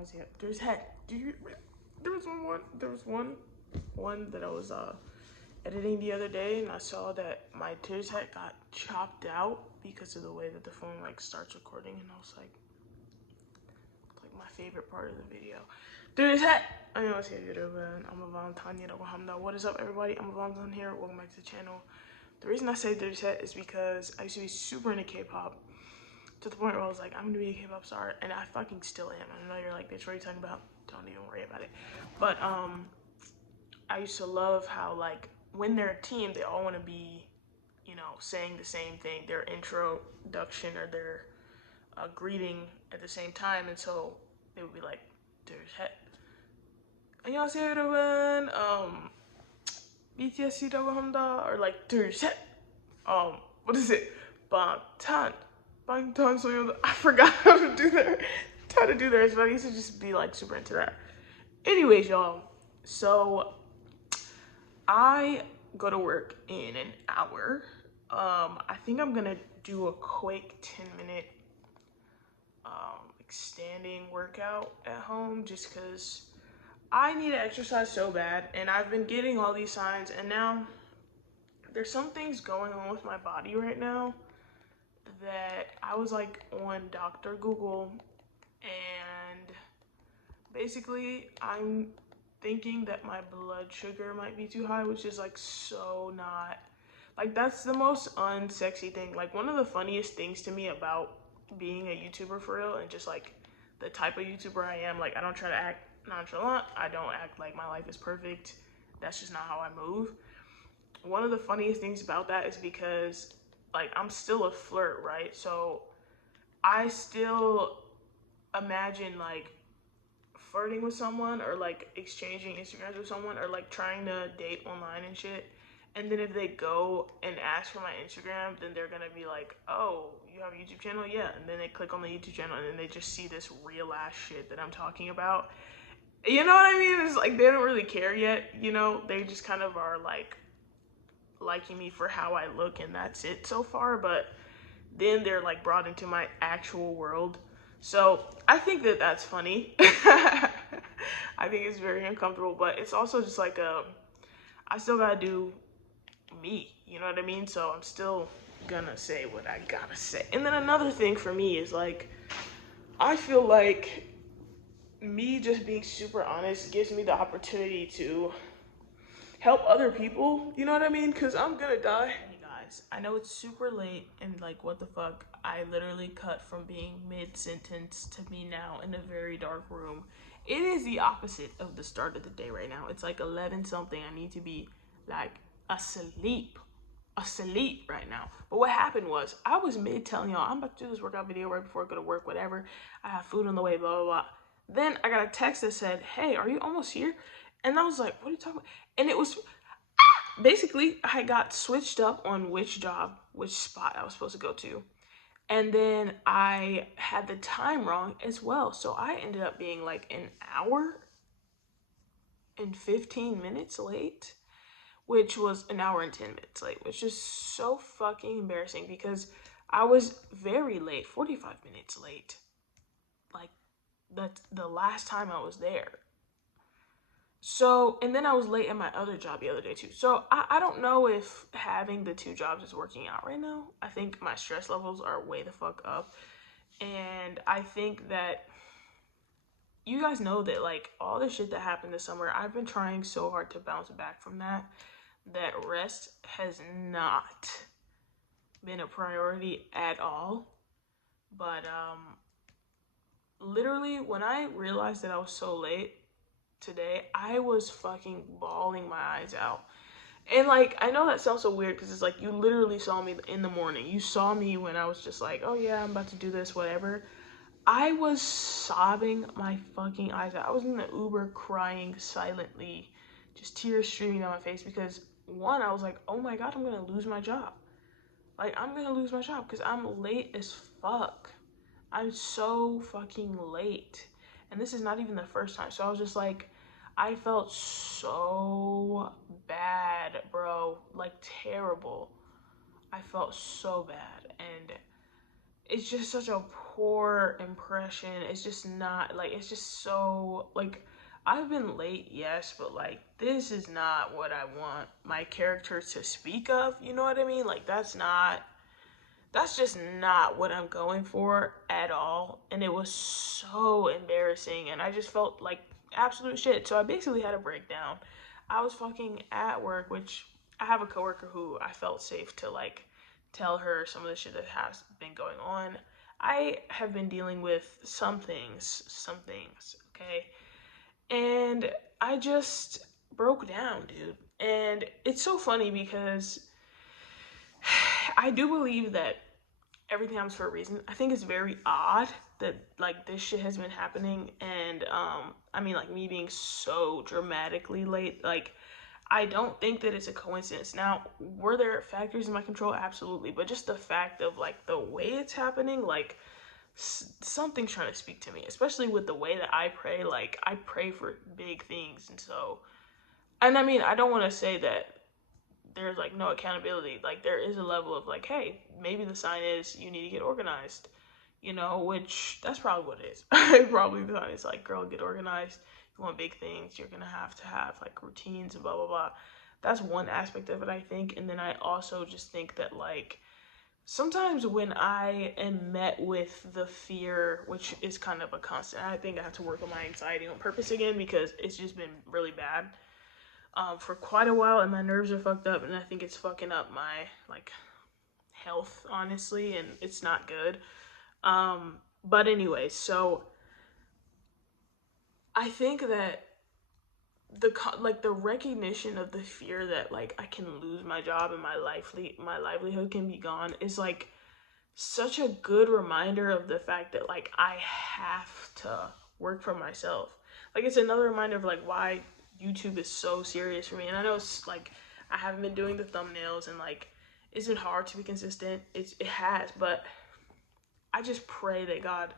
was here. There was one that I was editing the other day, and I saw that my tears head got chopped out because of the way that the phone like starts recording, and I was like my favorite part of the video. Tears head. 안녕하세요 여러분. I'm a Valentini라고 합니다. What is up everybody? I'm a Valentine here. Welcome back to the channel. The reason I say tears head is because I used to be super into K-pop. To the point where I was like, I'm gonna be a K-pop star, and I fucking still am. I know you're like, bitch, what are you talking about? Don't even worry about it. But I used to love how like when they're a team, they all want to be, you know, saying the same thing, their introduction or their greeting at the same time, and so they would be like, "There's head." 안녕하세요 여러분. BTS이라고 합니다, or like "There's head." What is it? 방탄. I forgot how to do that. But I used to just be like super into that. Anyways, y'all. So I go to work in an hour. I think I'm gonna do a quick 10-minute standing workout at home just because I need to exercise so bad, and I've been getting all these signs, and now there's some things going on with my body right now that I was like on Dr. Google, and basically I'm thinking that my blood sugar might be too high, which is like so not, like that's the most unsexy thing. Like one of the funniest things to me about being a YouTuber for real, and just like the type of YouTuber I am, like I don't try to act nonchalant, I don't act like my life is perfect, that's just not how I move. One of the funniest things about that is because like I'm still a flirt, right? So I still imagine like flirting with someone or like exchanging Instagrams with someone or like trying to date online and shit. And then if they go and ask for my Instagram, then they're gonna be like, "Oh, you have a YouTube channel?" Yeah. And then they click on the YouTube channel and then they just see this real ass shit that I'm talking about. You know what I mean? It's like they don't really care yet, you know? They just kind of are like liking me for how I look, and that's it so far. But then they're like brought into my actual world. So I think that that's funny. I think it's very uncomfortable, but it's also just like I still gotta do me, you know what I mean? So I'm still gonna say what I gotta say. And then another thing for me is like, I feel like me just being super honest gives me the opportunity to help other people, you know what I mean? Because I'm gonna die. Hey guys, I know it's super late and like what the fuck, I literally cut from being mid-sentence to me now in a very dark room. It is the opposite of the start of the day right now. It's like 11 something. I need to be like asleep right now. But what happened was I was mid telling y'all I'm about to do this workout video right before I go to work, whatever. I have food on the way, blah blah blah. Then I got a text that said, "Hey, are you almost here?" And I was like, "What are you talking about?" And it was basically I got switched up on which spot I was supposed to go to. And then I had the time wrong as well. So I ended up being like an hour and 15 minutes late, which was an hour and 10 minutes late, which is so fucking embarrassing because I was very late, 45 minutes late. Like the last time I was there. So, and then I was late at my other job the other day too. So I don't know if having the two jobs is working out right now. I think my stress levels are way the fuck up. And I think that you guys know that like all the shit that happened this summer, I've been trying so hard to bounce back from that rest has not been a priority at all. But literally when I realized that I was so late today, I was fucking bawling my eyes out. And like I know that sounds so weird because it's like you literally saw me in the morning. You saw me when I was just like, "Oh yeah, I'm about to do this, whatever." I was sobbing my fucking eyes out. I was in the Uber crying silently, just tears streaming down my face because one, I was like, "Oh my god, I'm gonna lose my job." Like I'm gonna lose my job because I'm late as fuck. I'm so fucking late. And this is not even the first time. So I was just like, I felt so bad, bro. Like terrible. I felt so bad. And it's just such a poor impression. It's just not like, it's just so like, I've been late, yes, but like this is not what I want my character to speak of, you know what I mean? Like that's just not what I'm going for at all. And it was so embarrassing. And I just felt like absolute shit. So I basically had a breakdown. I was fucking at work, which I have a coworker who I felt safe to like tell her some of the shit that has been going on. I have been dealing with some things, okay? And I just broke down, dude. And it's so funny because I do believe that everything happens for a reason. I think it's very odd that like this shit has been happening, and I mean like me being so dramatically late, like I don't think that it's a coincidence. Now, were there factors in my control? Absolutely, but just the fact of like the way it's happening, like something's trying to speak to me, especially with the way that I pray. Like I pray for big things, and so, and I mean I don't want to say that there's like no accountability. Like there is a level of like, hey, maybe the sign is you need to get organized, you know, which that's probably what it is. Probably the sign is like, girl, get organized. You want big things, you're gonna have to have like routines and blah blah blah. That's one aspect of it, I think. And then I also just think that like sometimes when I am met with the fear, which is kind of a constant, I think I have to work on my anxiety on purpose again because it's just been really bad for quite a while, and my nerves are fucked up, and I think it's fucking up my like health, honestly, and it's not good. But anyway, so I think that the recognition of the fear that like I can lose my job and my livelihood can be gone is like such a good reminder of the fact that like I have to work for myself. Like it's another reminder of like why YouTube is so serious for me. And I know it's like I haven't been doing the thumbnails and like is it hard to be consistent? It has, but I just pray that God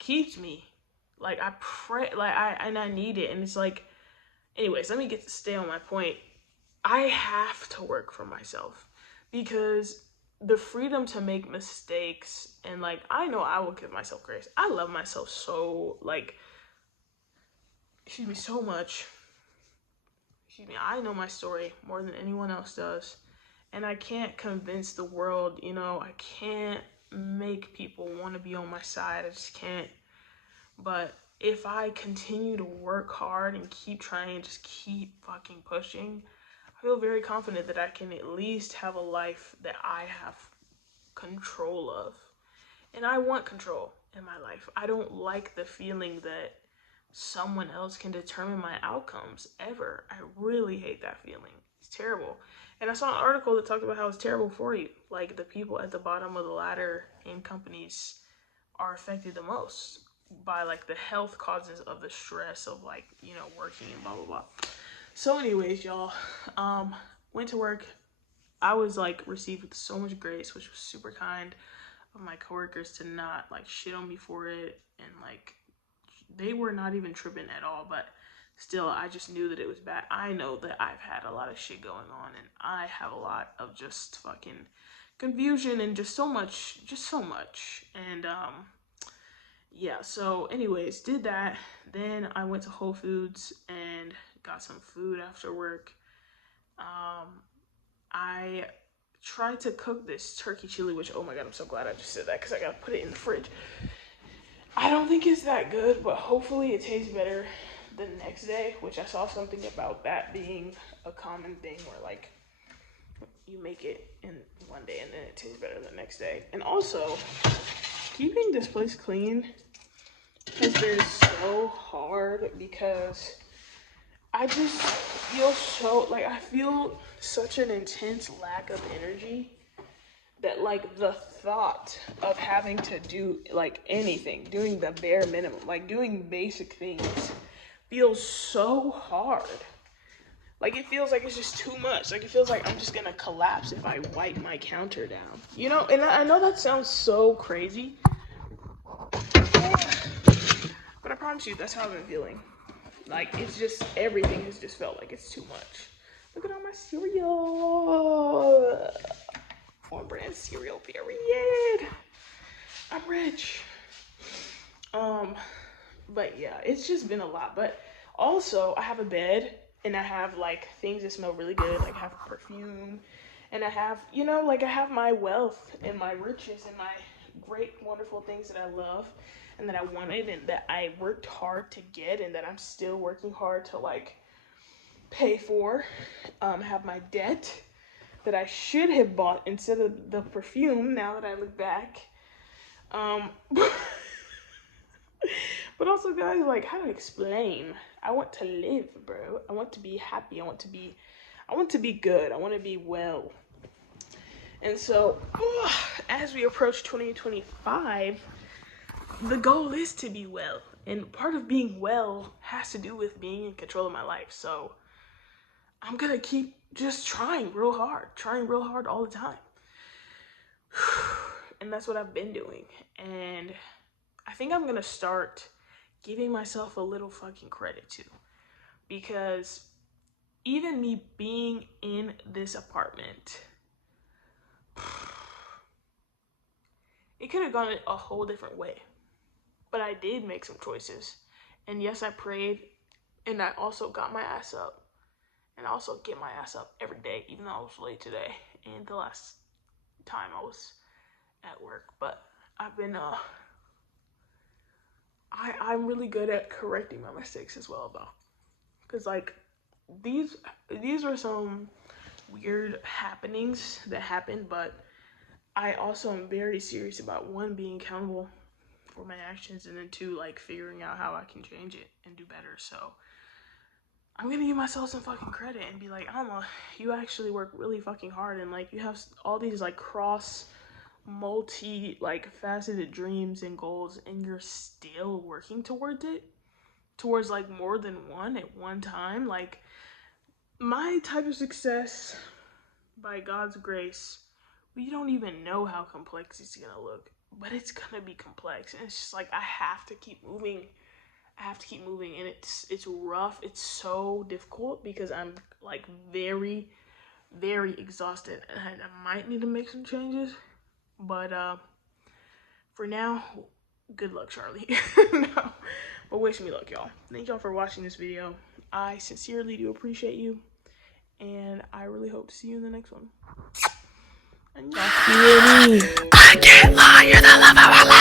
keeps me. Like I pray like I need it. And it's like anyways, let me stay on my point. I have to work for myself because the freedom to make mistakes and like I know I will give myself grace. I love myself so like so much. I know my story more than anyone else does. And I can't convince the world, you know, I can't make people want to be on my side. I just can't. But if I continue to work hard and keep trying, just keep fucking pushing, I feel very confident that I can at least have a life that I have control of. And I want control in my life. I don't like the feeling that someone else can determine my outcomes ever. I really hate that feeling. It's terrible. And I saw an article that talked about how it's terrible for you. Like the people at the bottom of the ladder in companies are affected the most by like the health causes of the stress of like, you know, working and blah blah blah. So anyways, y'all, went to work. I was like received with so much grace, which was super kind of my coworkers to not like shit on me for it, and like they were not even tripping at all, but still I just knew that it was bad. I know that I've had a lot of shit going on, and I have a lot of just fucking confusion and just so much. And yeah, so anyways, did that. Then I went to Whole Foods and got some food after work. I tried to cook this turkey chili, which, oh my god, I'm so glad I just said that because I gotta put it in the fridge. I don't think it's that good, but hopefully it tastes better the next day, which I saw something about that being a common thing where like you make it in one day and then it tastes better the next day. And also, keeping this place clean has been so hard because I just feel so, like I feel such an intense lack of energy that like the thought of having to do like anything, doing the bare minimum, like doing basic things feels so hard. Like it feels like it's just too much. Like it feels like I'm just gonna collapse if I wipe my counter down, you know? And I know that sounds so crazy, but I promise you that's how I've been feeling. Like it's just, everything has just felt like it's too much. Look at all my cereal. On brand cereal, period. I'm rich. But yeah, it's just been a lot. But also, I have a bed and I have like things that smell really good. Like I have perfume, and I have, like I have my wealth and my riches and my great, wonderful things that I love and that I wanted and that I worked hard to get and that I'm still working hard to like pay for. Have my debt that I should have bought instead of the perfume. Now that I look back. Um, but also, guys, like, how to explain? I want to live, bro. I want to be happy. I want to be good. I want to be well. And so, as we approach 2025, the goal is to be well. And part of being well has to do with being in control of my life. So, I'm gonna keep just trying real hard all the time. And that's what I've been doing. And I think I'm gonna start giving myself a little fucking credit too. Because even me being in this apartment, it could have gone a whole different way. But I did make some choices. And yes, I prayed. And I also got my ass up. And I also get my ass up every day, even though I was late today. And the last time I was at work. But I've been, I'm really good at correcting my mistakes as well, though. Because, like, these were some weird happenings that happened, but I also am very serious about, one, being accountable for my actions, and then two, like, figuring out how I can change it and do better. So I'm gonna give myself some fucking credit and be like, Alma, you actually work really fucking hard, and like you have all these like like faceted dreams and goals, and you're still working towards it, towards like more than one at one time. Like, my type of success, by God's grace, we don't even know how complex it's gonna look, but it's gonna be complex. And it's just like, I have to keep moving, and it's rough. It's so difficult because I'm like very, very exhausted, and I might need to make some changes. But for now, good luck, Charlie. No, but wish me luck, y'all. Thank y'all for watching this video. I sincerely do appreciate you, and I really hope to see you in the next one. And I can't lie, you're the love of my life.